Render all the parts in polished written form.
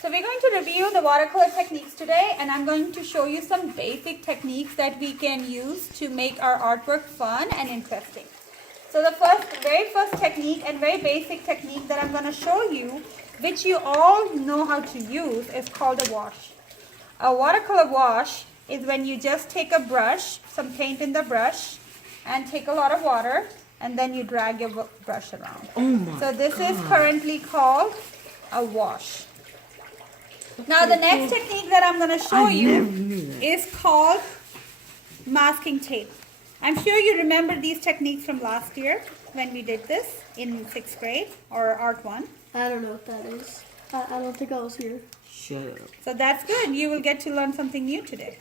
So we're going to review the watercolor techniques today, and I'm going to show you some basic techniques that we can use to make our artwork fun and interesting. So the very first technique and very basic technique that I'm going to show you, which you all know how to use, is called a wash. A watercolor wash is when you just take a brush, some paint in the brush, and take a lot of water, and then you drag your brush around. Oh my So this God. is currently called a wash. Now the next technique that I'm going to show you is called masking tape. I'm sure you remember these techniques from last year when we did this in 6th grade or Art 1. I don't know what that is. I don't think I was here. Shut up. So that's good. You will get to learn something new today.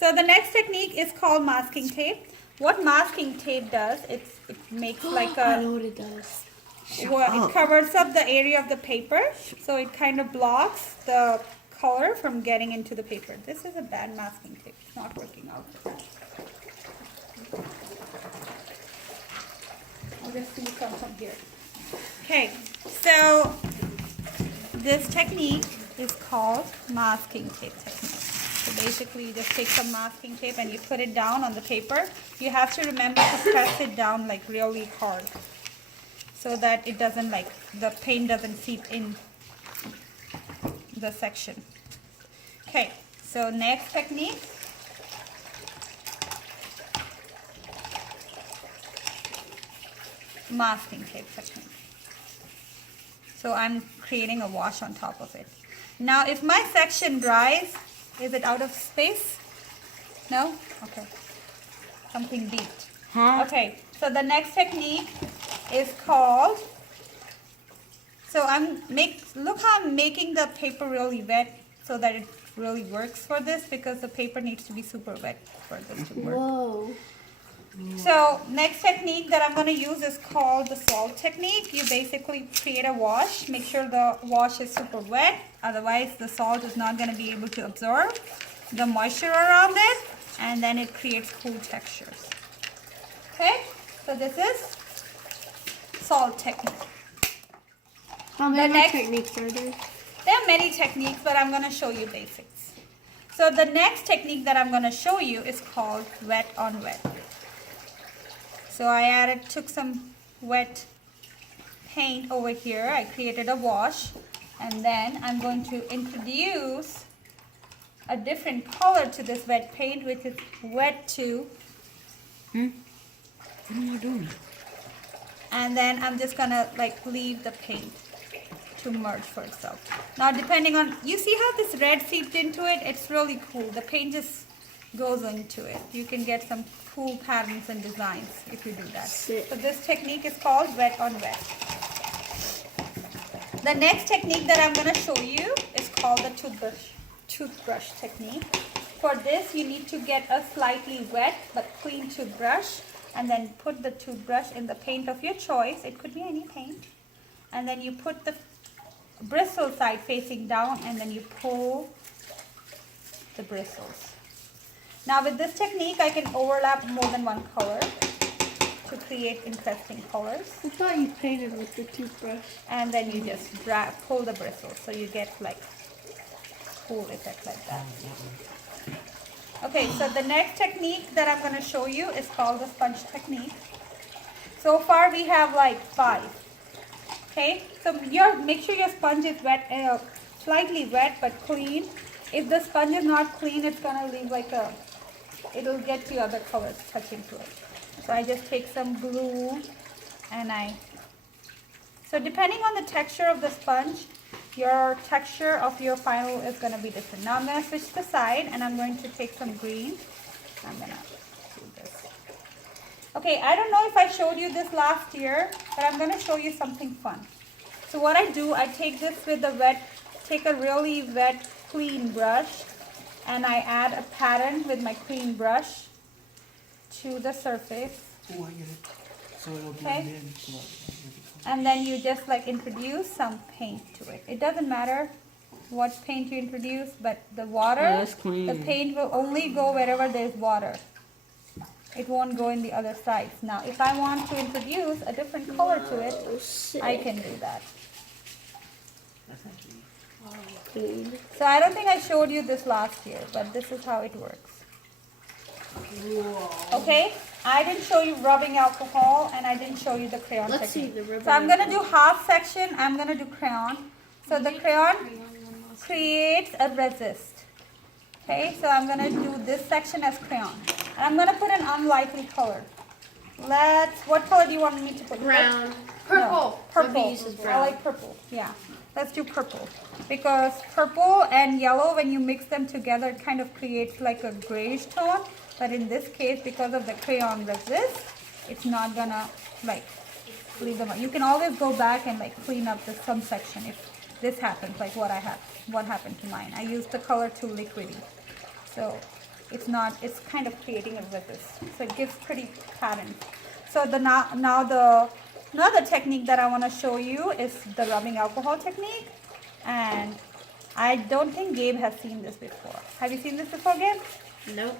So the next technique is called masking tape. What masking tape does, it makes like I know a, what it does. it covers up the area of the paper, so it kind of blocks the color from getting into the paper. This is a bad masking tape. It's not working out. I'll just see some from here. Okay, so this technique is called masking tape technique. So basically you just take some masking tape and you put it down on the paper. You have to remember to press it down like really hard so that it doesn't the paint doesn't seep in the section. Okay, so next technique. Masking tape technique. So I'm creating a wash on top of it. Now if my section dries, is it out of space? No? Okay. Something beeped. Huh? Okay, so the next technique is called, look how I'm making the paper really wet so that it really works for this, because the paper needs to be super wet for this to work. Whoa. So next technique that I'm going to use is called the salt technique. You basically create a wash. Make sure the wash is super wet. Otherwise the salt is not going to be able to absorb the moisture around it. And then it creates cool textures. Okay. So this is salt technique. How many next- techniques are there? There are many techniques, but I'm going to show you basics. So the next technique that I'm going to show you is called wet on wet. So I took some wet paint over here. I created a wash, and then I'm going to introduce a different color to this wet paint, which is wet to. What are you doing? And then I'm just gonna leave the paint to merge for itself. Now depending on, you see how this red seeped into it? It's really cool. The paint just goes into it. You can get some cool patterns and designs if you do that. Sick. So this technique is called wet on wet. The next technique that I'm going to show you is called the toothbrush technique. For this you need to get a slightly wet but clean toothbrush, and then put the toothbrush in the paint of your choice. It could be any paint. And then you put the bristle side facing down, and then you pull the bristles. Now with this technique I can overlap more than one color to create interesting colors. I thought you painted with the toothbrush. And then you just pull the bristles, so you get cool effect like that. Okay, so the next technique that I'm going to show you is called the sponge technique. So far we have 5. Okay, so make sure your sponge is wet, slightly wet but clean. If the sponge is not clean, it's going to leave it'll get the other colors touching to it. So I just take some glue and so depending on the texture of the sponge, your texture of your final is going to be different. Now I'm going to switch the side, and I'm going to take some green. I'm going to do this. Okay, I don't know if I showed you this last year, but I'm going to show you something fun. So what I do, I take this with take a really wet, clean brush, and I add a pattern with my clean brush to the surface. Oh, I get it. So it'll blend in. And then you just introduce some paint to it. It doesn't matter what paint you introduce, but the water, that's clean. the paint will only go wherever there's water. It won't go in the other sides. Now, if I want to introduce a different color to it, Oh, sick. I can do that. That's actually clean. So I don't think I showed you this last year, but this is how it works. Okay, I didn't show you rubbing alcohol and I didn't show you the crayon Let's see technique. the rubbing So I'm gonna do alcohol. half section, I'm gonna do crayon. So the crayon creates a resist. Okay, so I'm gonna do this section as crayon. And I'm gonna put an unlikely color. What color do you want me to put? Brown. No, purple. Maybe use I brown. like purple. Yeah, let's do purple. Because purple and yellow, when you mix them together, it kind of creates like a grayish tone. But in this case, because of the crayon resist, it's not gonna like leave them. You can always go back and like clean up some section if this happens, like what happened to mine. I used the color too liquidy, so it's kind of creating a resist. So it gives pretty pattern. So another technique that I want to show you is the rubbing alcohol technique, and I don't think Gabe has seen this before. Have you seen this before, Gabe? Nope.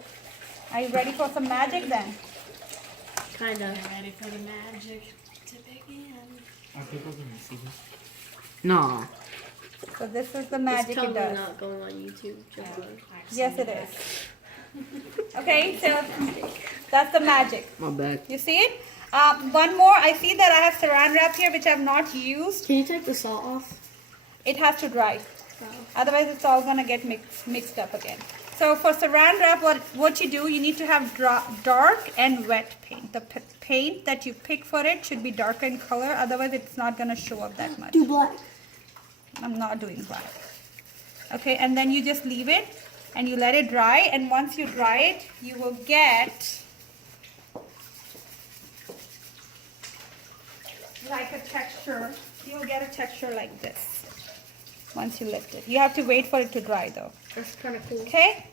Are you ready for some magic then? Kinda. Ready for the magic to begin. Are people gonna see this? No. So this is the It's magic it totally does. not going on YouTube, John. Yes, it is. Okay, so that's the magic. My bad. You see it? One more. I see that I have saran wrap here, which I have not used. Can you take the salt off? It has to dry. Oh. Otherwise, it's all gonna get mixed up again. So for saran wrap, what you do, you need to have dark and wet paint. The paint that you pick for it should be darker in color. Otherwise, it's not gonna show up that much. Do black. I'm not doing black. Okay, and then you just leave it and you let it dry. And once you dry it, you will get like a texture. You'll get a texture like this once you lift it. You have to wait for it to dry though. That's kind of cool. Okay,